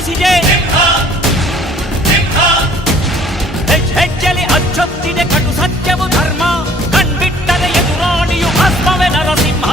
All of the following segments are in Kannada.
ಘರ್ಷಿಸಿದೆ. ಹೆಜ್ಜೆಲಿ ಅಚ್ಚೊತ್ತಿದೆ ಕಟು ಸತ್ಯವು ಧರ್ಮ, ಕಣ್ಬಿಟ್ಟರೆ ಎದುರಾಳಿಯು ಭಸ್ಮವೇ ನರಸಿಂಹ.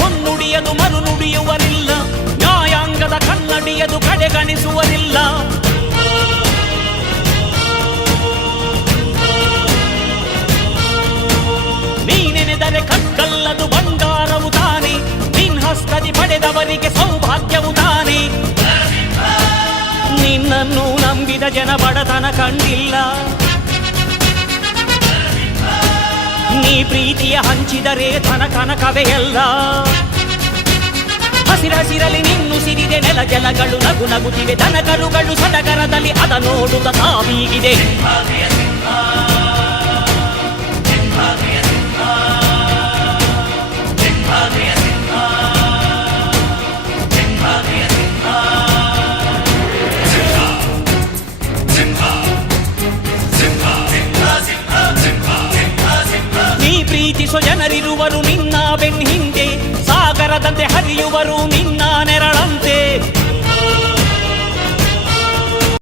ಹೊನ್ನುಡಿಯದು ಮರು ನುಡಿಯುವರಿಲ್ಲ, ನ್ಯಾಯಾಂಗದ ಕನ್ನಡಿಯದು ಕಡೆಗಣಿಸುವರಿಲ್ಲ. ನೀನೆನೆದರೆ ಕಕ್ಕಲ್ಲದು ಬಂಗಾರವು ತಾನೆ, ನಿನ್ ಹಸ್ತದಿ ಪಡೆದವರಿಗೆ ಸೌಭಾಗ್ಯವು ತಾನೆ. ನಿನ್ನನ್ನು ನಂಬಿದ ಜನ ಬಡತನ ಕಂಡಿಲ್ಲ, ನೀ ಪ್ರೀತಿಯ ಹಂಚಿದರೆ ಧನ ಕನಕವೇ ಎಲ್ಲ. ಹಸಿರಸಿರಲಿ ನಿನ್ನು ಸಿರಿದೆ ನೆಲ ಜಲಗಳು ನಗು ನಗುತ್ತಿವೆ, ದನಕರುಗಳು ಸಡಗರದಲ್ಲಿ ಅದ ನೋಡುತ್ತ ತಾವೀಗಿದೆ. ಪ್ರೀತಿಸೋ ಜನರಿರುವರು ನಿನ್ನ ಬೆನ್ ಹಿಂದೆ, ಸಾಗರದಂತೆ ಹರಿಯುವರು ನಿನ್ನ ನೆರಳಂತೆ.